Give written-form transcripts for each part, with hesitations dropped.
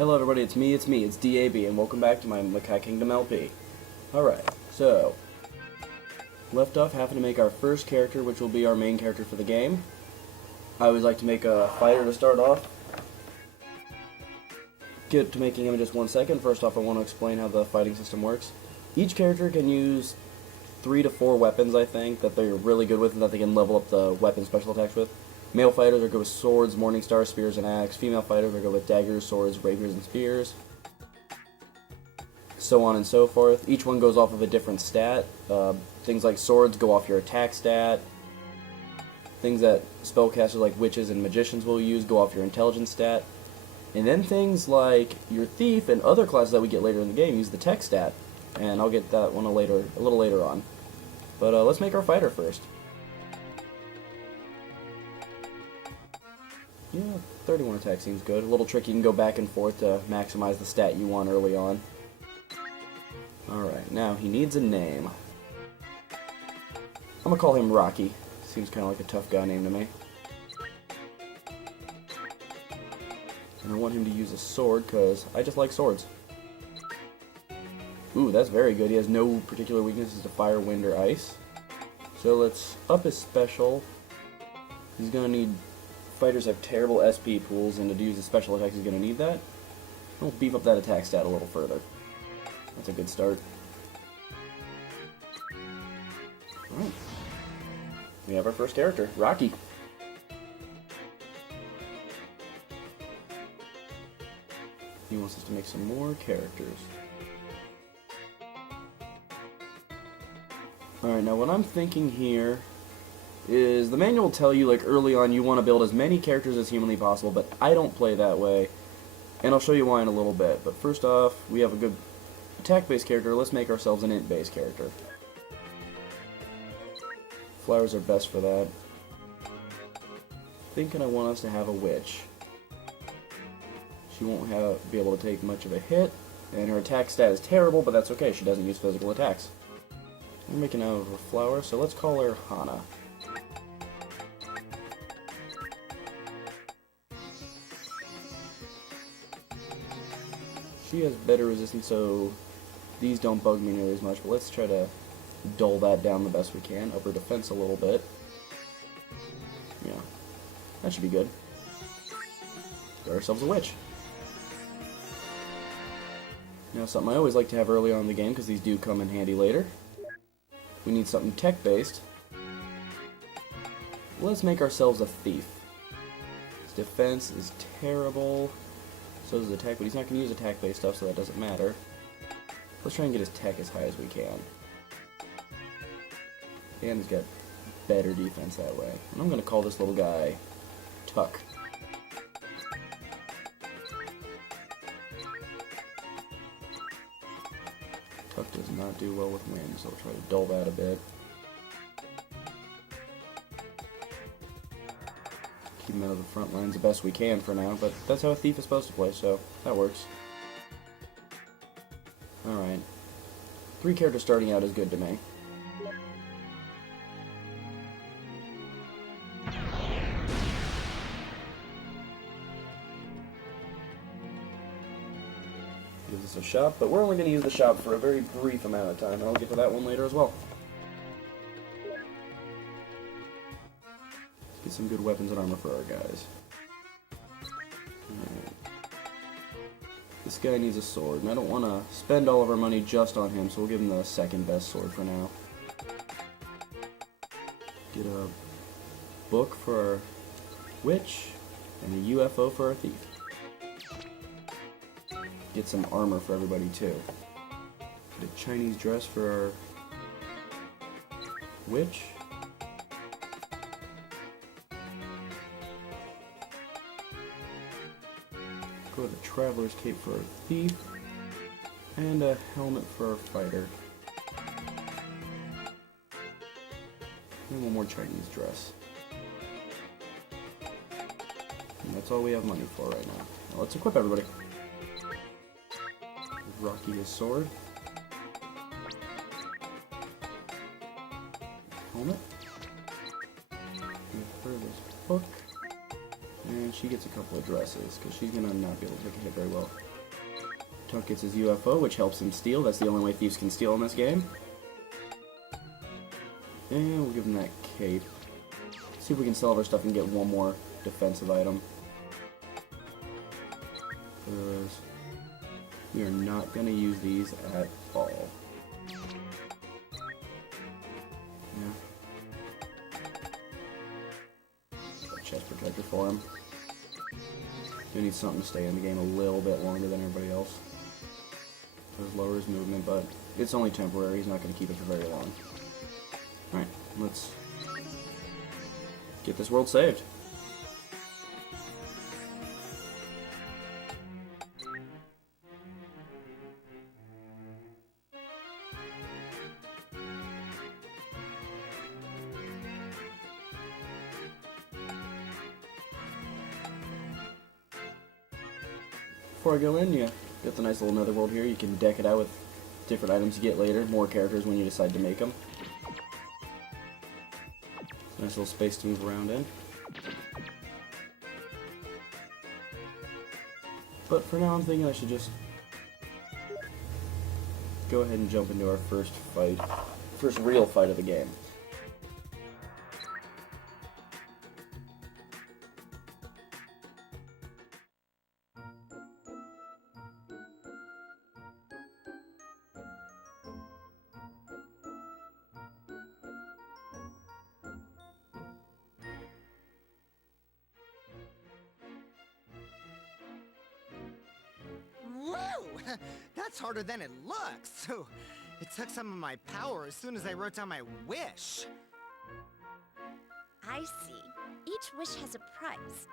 Hello everybody, it's it's DAB, and welcome back to my Makai Kingdom LP. Alright, so, left off having to make our first character, which will be our main character for the game. I always like to make a fighter to start off. Get to making him in just 1 second. First off, I want to explain how the fighting system works. Each character can use 3 to 4 weapons, I think, that they're really good with and that they can level up the weapon special attacks with. Male fighters are good with swords, morningstar, spears, and axe. Female fighters are good with daggers, swords, rapiers, and spears. So on and so forth. Each one goes off of a different stat. Things like swords go off your attack stat. Things that spellcasters like witches and magicians will use go off your intelligence stat. And then things like your thief and other classes that we get later in the game use the tech stat. And I'll get that one a little later on. But let's make our fighter first. Yeah, 31 attack seems good. A little trick, you can go back and forth to maximize the stat you want early on. Alright, now he needs a name. I'm gonna call him Rocky. Seems kind of like a tough guy name to me. And I want him to use a sword, because I just like swords. Ooh, that's very good. He has no particular weaknesses to fire, wind, or ice. So let's up his special. He's gonna need... Fighters have terrible SP pools, and to use his special attacks he's going to need that. We'll beef up that attack stat a little further. That's a good start. Alright. We have our first character, Rocky. He wants us to make some more characters. Alright, now what I'm thinking here is the manual will tell you, like, early on you want to build as many characters as humanly possible, but I don't play that way, and I'll show you why in a little bit. But first off, we have a good attack-based character. Let's make ourselves an int-based character. Flowers are best for that. Thinking I want us to have a witch. She won't be able to take much of a hit, and her attack stat is terrible, but that's okay. She doesn't use physical attacks. We're making out of a flower, so let's call her Hana. She has better resistance, so these don't bug me nearly as much, but let's try to dull that down the best we can. Up her defense a little bit. Yeah, that should be good. Got ourselves a witch. Now, something I always like to have early on in the game, because these do come in handy later. We need something tech-based. Let's make ourselves a thief. His defense is terrible. So is his attack, but he's not going to use attack-based stuff, so that doesn't matter. Let's try and get his tech as high as we can. And he's got better defense that way. And I'm going to call this little guy Tuck. Tuck does not do well with wind, so we'll try to dull that a bit. Keep him out of the front lines the best we can for now, but that's how a thief is supposed to play, so that works. Alright. 3 characters starting out is good to me. Give this a shop, but we're only going to use the shop for a very brief amount of time, and I'll get to that one later as well. Get some good weapons and armor for our guys. Alright. This guy needs a sword, and I don't want to spend all of our money just on him, so we'll give him the second best sword for now. Get a book for our witch, and a UFO for our thief. Get some armor for everybody too. Get a Chinese dress for our witch. Go to the Traveler's Cape for our thief, and a helmet for our fighter. And one more Chinese dress. And that's all we have money for right now. Now let's equip everybody. Give Rocky his sword. Helmet. Give her this book. And she gets a couple of dresses, because she's going to not be able to take a hit very well. Tunk gets his UFO, which helps him steal. That's the only way thieves can steal in this game. And we'll give him that cape. See if we can sell our stuff and get one more defensive item. Because we are not going to use these at all. Yeah. Chest protector for him. Do need something to stay in the game a little bit longer than everybody else. Does lower his movement, but it's only temporary. He's not going to keep it for very long. Alright, let's get this world saved. Before I go in, you got the nice little netherworld here. You can deck it out with different items you get later, more characters when you decide to make them. Nice little space to move around in. But for now, I'm thinking I should just go ahead and jump into our first fight, first real fight of the game. Whoa! That's harder than it looks. So, it took some of my power as soon as I wrote down my wish. I see. Each wish has a price.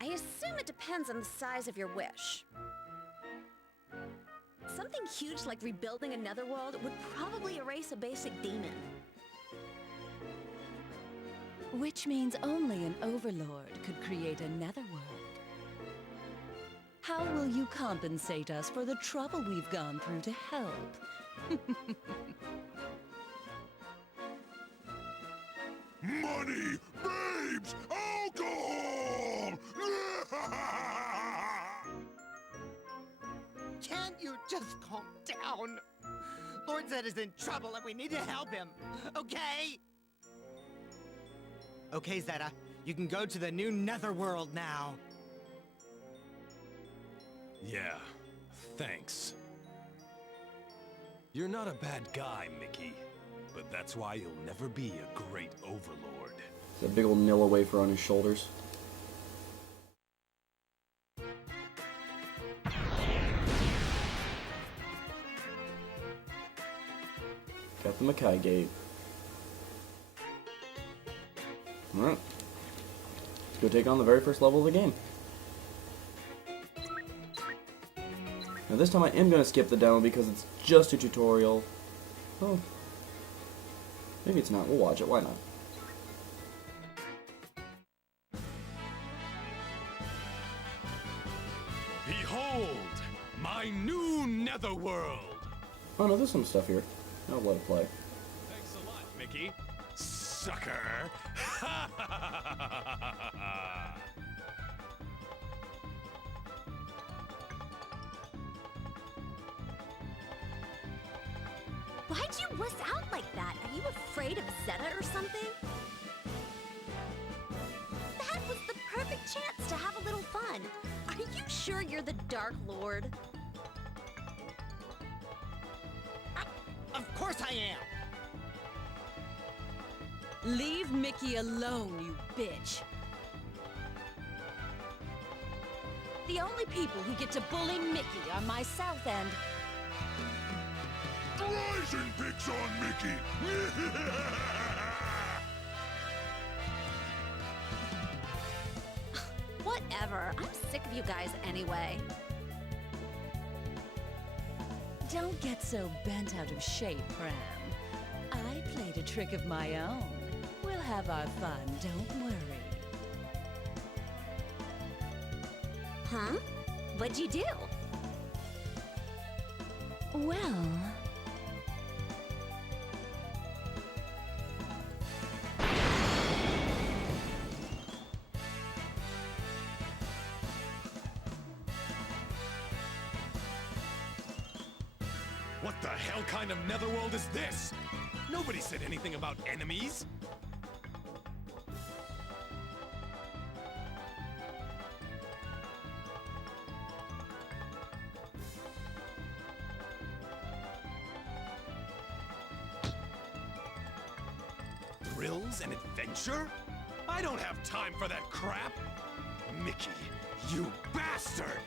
I assume it depends on the size of your wish. Something huge like rebuilding a netherworld would probably erase a basic demon. Which means only an Overlord could create a netherworld. How will you compensate us for the trouble we've gone through to help? Money, babes, alcohol! Can't you just calm down? Lord Zed is in trouble and we need to help him, okay? Okay, Zeta, you can go to the new netherworld now. Yeah, thanks. You're not a bad guy, Mickey. But that's why you'll never be a great Overlord. That big old Nilla wafer on his shoulders. Got the Makai gate. Alright. Let's go take on the very first level of the game. Now this time I am going to skip the demo because it's just a tutorial. Oh. Maybe it's not. We'll watch it. Why not? Behold, my new netherworld! Oh no, there's some stuff here. I'll let it play. Thanks a lot, Mickey. Sucker! Why'd you wuss out like that? Are you afraid of Zeta or something? That was the perfect chance to have a little fun. Are you sure you're the Dark Lord? Of course I am! Leave Mickey alone, you bitch. The only people who get to bully Mickey are myself and... Rising picks on Mickey! Whatever. I'm sick of you guys anyway. Don't get so bent out of shape, Pram. I played a trick of my own. We'll have our fun, don't worry. Huh? What'd you do? Well... What the hell kind of netherworld is this? Nobody said anything about enemies. Thrills and adventure? I don't have time for that crap! Mickey, you bastard!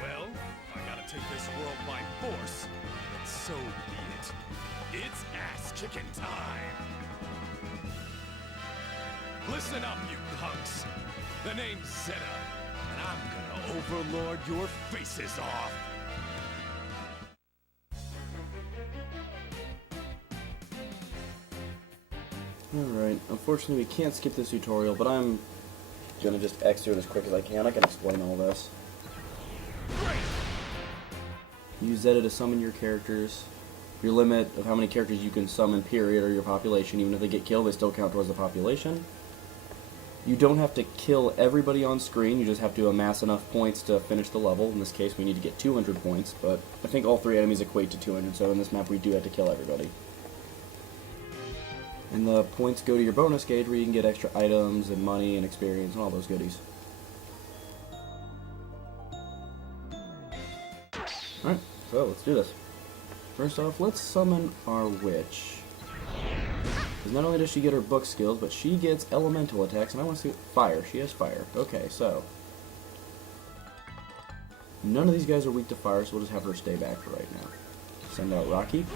Well, if I gotta take this world by force, then so be it. It's ass-kicking time! Listen up, you punks! The name's Zeta, and I'm gonna overlord your faces off! Alright, unfortunately we can't skip this tutorial, but I'm gonna just X through it as quick as I can. I can explain all this. Use Zeta to summon your characters. Your limit of how many characters you can summon, period, or your population. Even if they get killed, they still count towards the population. You don't have to kill everybody on screen, you just have to amass enough points to finish the level. In this case, we need to get 200 points, but I think all 3 enemies equate to 200, so in this map we do have to kill everybody. And the points go to your bonus gauge where you can get extra items and money and experience and all those goodies. Alright, so let's do this. First off, let's summon our witch. Because not only does she get her book skills, but she gets elemental attacks, and I want to see fire. She has fire. Okay, so none of these guys are weak to fire, so we'll just have her stay back for right now. Send out Rocky.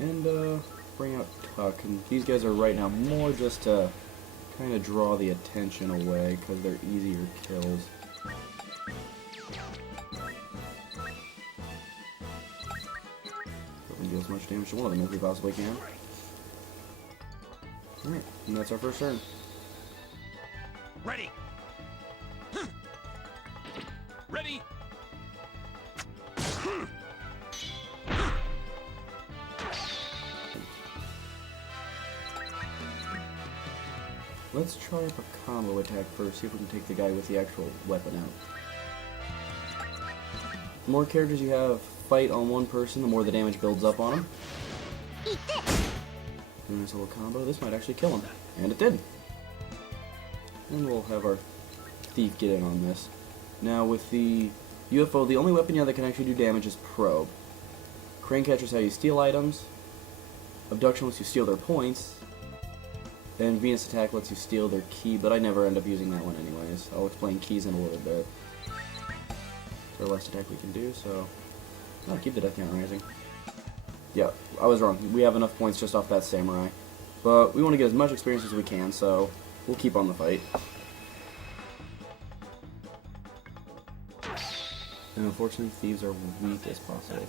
And bring out Tuck, and these guys are right now more just to kind of draw the attention away because they're easier kills. So we can deal as much damage to one of them as we possibly can. Alright, and that's our first turn. Ready! Ready! Let's try up a combo attack first, see if we can take the guy with the actual weapon out. The more characters you have fight on one person, the more the damage builds up on him. Eat this! Do a nice little combo. This might actually kill him. And it did. And we'll have our thief get in on this. Now with the UFO, the only weapon you have that can actually do damage is probe. Crane catcher is how you steal items. Abduction lets you steal their points. And Venus attack lets you steal their key, but I never end up using that one anyways. I'll explain keys in a little bit. It's our last attack we can do, so I'll keep the death count rising. Yeah, I was wrong. We have enough points just off that samurai. But we want to get as much experience as we can, so we'll keep on the fight. And unfortunately, thieves are weak as possible.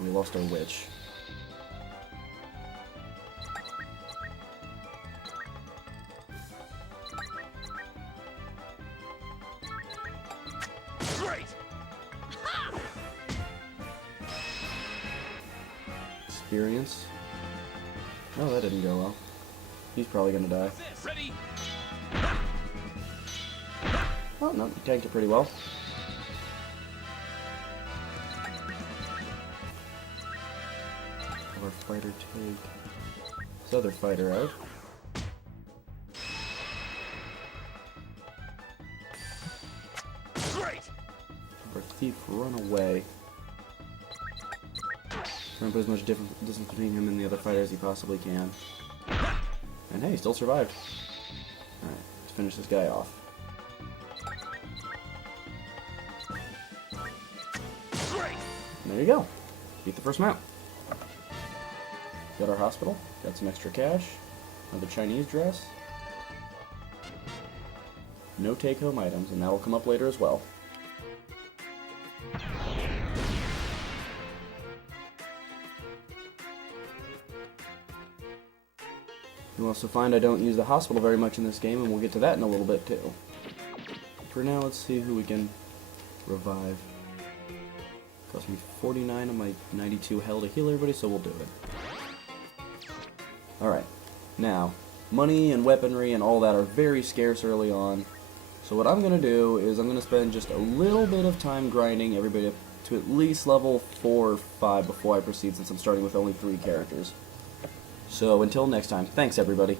We lost our witch. Great! Experience. Oh, that didn't go well. He's probably gonna die. Ready? Oh, no, he tanked it pretty well. Have our fighter take this other fighter out. Great! Have our thief run away. Trying to put as much distance between him and the other fighter as he possibly can. And hey, he still survived. Alright, let's finish this guy off. Great! And there you go. Beat the first map. Got our hospital. Got some extra cash. Another Chinese dress. No take-home items, and that'll come up later as well. You'll also find I don't use the hospital very much in this game, and we'll get to that in a little bit too. For now, let's see who we can revive. Cost me 49 of my 92 hell to heal everybody, so we'll do it. Alright, now, money and weaponry and all that are very scarce early on, So what I'm going to do is I'm going to spend just a little bit of time grinding everybody up to at least level 4 or 5 before I proceed, since I'm starting with only 3 characters. So until next time, thanks everybody.